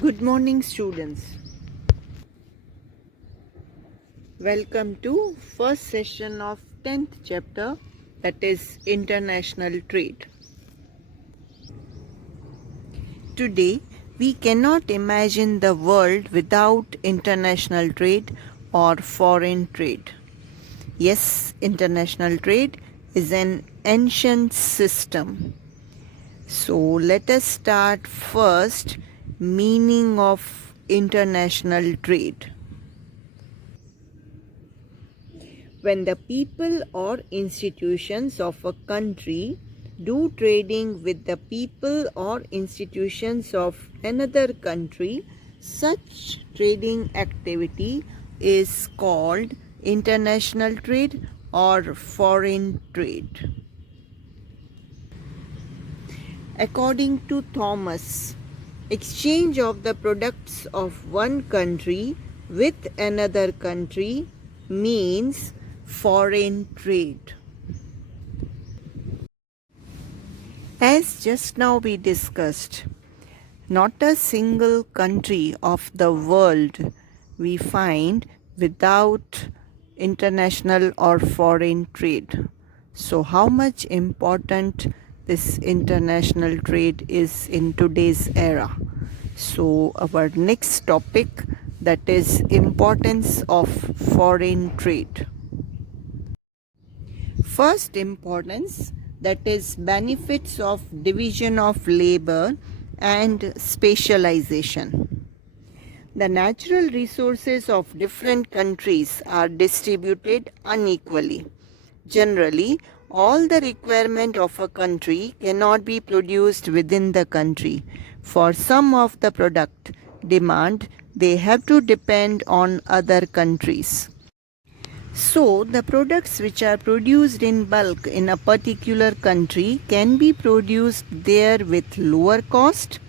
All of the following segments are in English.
Good morning, students. Welcome to first session of 10th chapter, that is international trade. Today we cannot imagine the world without international trade or foreign trade. Yes, international trade is an ancient system. So let us start first meaning of international trade. When the people or institutions of a country do trading with the people or institutions of another country, such trading activity is called international trade or foreign trade. According to Thomas, exchange of the products of one country with another country means foreign trade. As just now we discussed, not a single country of the world we find without international or foreign trade. So how much important this international trade is in today's era? So our next topic, that is importance of foreign trade. First importance, that is benefits of division of labor and specialization. The natural resources of different countries are distributed unequally. Generally, all the requirement of a country cannot be produced within the country. For some of the product demand, they have to depend on other countries. So, the products which are produced in bulk in a particular country can be produced there with lower cost.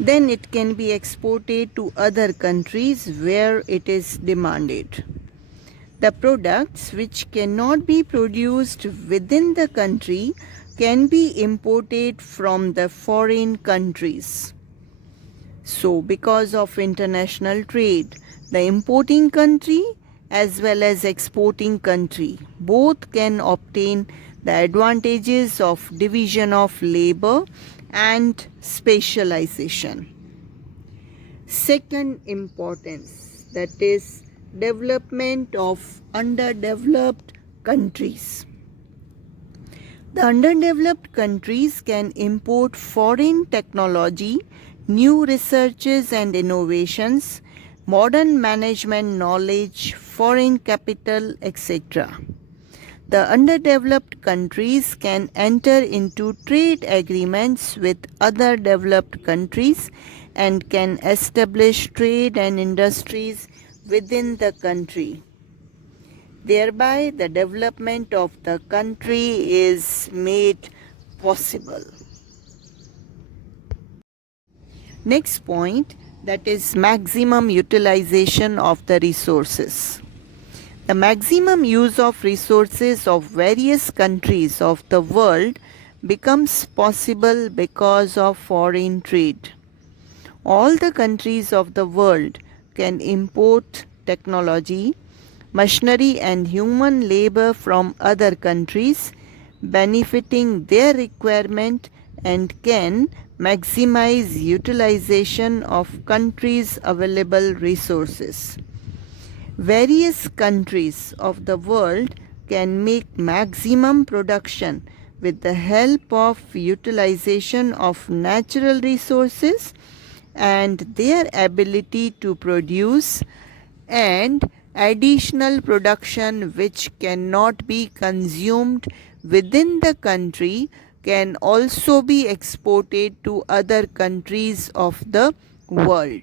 Then it can be exported to other countries where it is demanded. The products which cannot be produced within the country can be imported from the foreign countries. So, because of international trade, the importing country as well as exporting country both can obtain the advantages of division of labor and specialization. Second importance, that is development of underdeveloped countries. The underdeveloped countries can import foreign technology, new researches and innovations, modern management knowledge, foreign capital, etc. The underdeveloped countries can enter into trade agreements with other developed countries and can establish trade and industries within the country. Thereby, the development of the country is made possible. Next point, that is maximum utilization of the resources. The maximum use of resources of various countries of the world becomes possible because of foreign trade. All the countries of the world can import technology, machinery and human labor from other countries, benefiting their requirement, and can maximize utilization of countries' available resources. Various countries of the world can make maximum production with the help of utilization of natural resources and their ability to produce, and additional production which cannot be consumed within the country can also be exported to other countries of the world.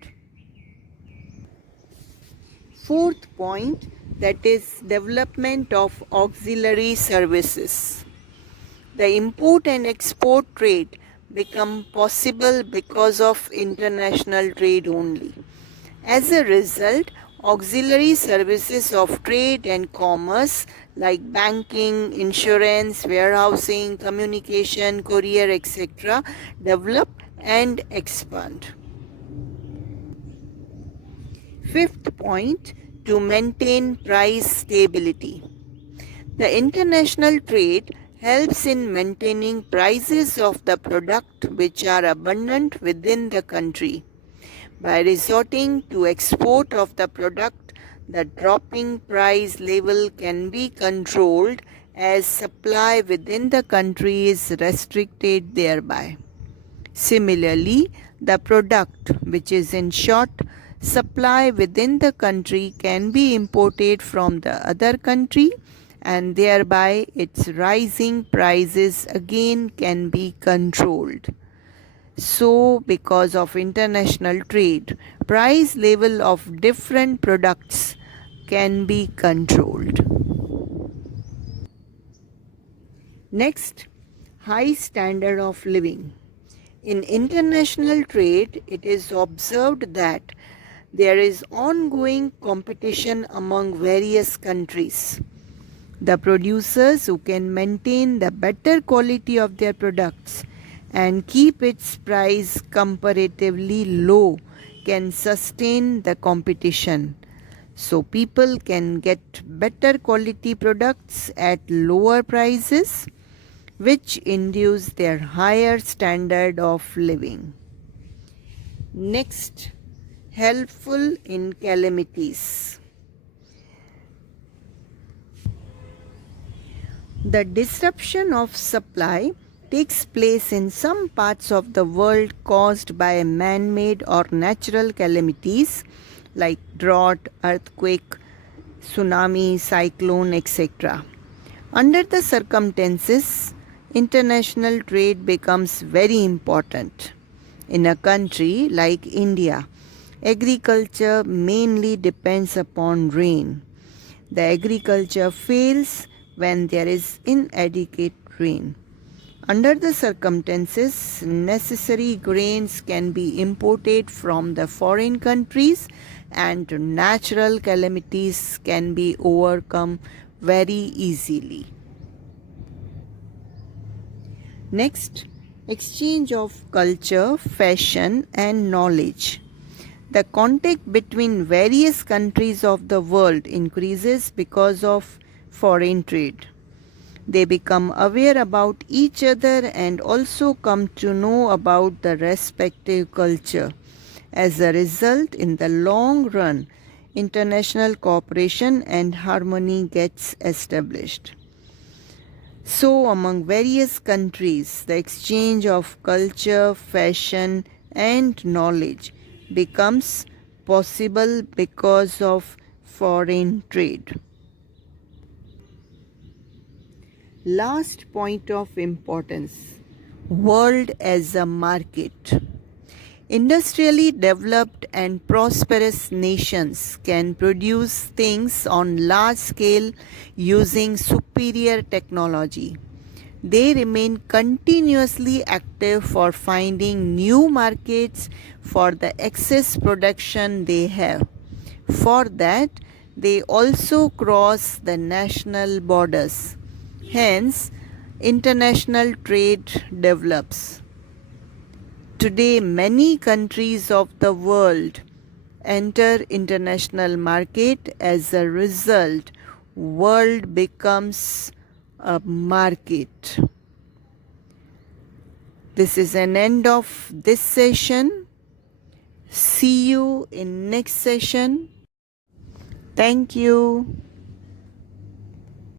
Fourth point, that is development of auxiliary services. The import and export trade become possible because of international trade only. As a result, auxiliary services of trade and commerce like banking, insurance, warehousing, communication, courier, etc. develop and expand. Fifth point, to maintain price stability. The international trade helps in maintaining prices of the product which are abundant within the country. By resorting to export of the product, the dropping price level can be controlled as supply within the country is restricted thereby. Similarly, the product which is in short supply within the country can be imported from the other country, and thereby its rising prices again can be controlled. So, because of international trade, price level of different products can be controlled. Next, high standard of living. In international trade, it is observed that there is ongoing competition among various countries. The producers who can maintain the better quality of their products and keep its price comparatively low can sustain the competition. So people can get better quality products at lower prices, which induce their higher standard of living. Next, helpful in calamities. The disruption of supply takes place in some parts of the world caused by man-made or natural calamities like drought, earthquake, tsunami, cyclone, etc. Under the circumstances, international trade becomes very important. In a country like India, agriculture mainly depends upon rain. The agriculture fails when there is inadequate rain. Under the circumstances, necessary grains can be imported from the foreign countries and natural calamities can be overcome very easily. Next, exchange of culture, fashion and knowledge. The contact between various countries of the world increases because of foreign trade. They become aware about each other and also come to know about the respective culture. As a result, in the long run, international cooperation and harmony gets established. So, among various countries, the exchange of culture, fashion, and knowledge becomes possible because of foreign trade. Last point of importance, world as a market. Industrially developed and prosperous nations can produce things on large scale using superior technology. They remain continuously active for finding new markets for the excess production they have. For that, they also cross the national borders. Hence, international trade develops. Today, many countries of the world enter international market. As a result, world becomes a market. This is an end of this session. See you in next session. Thank you.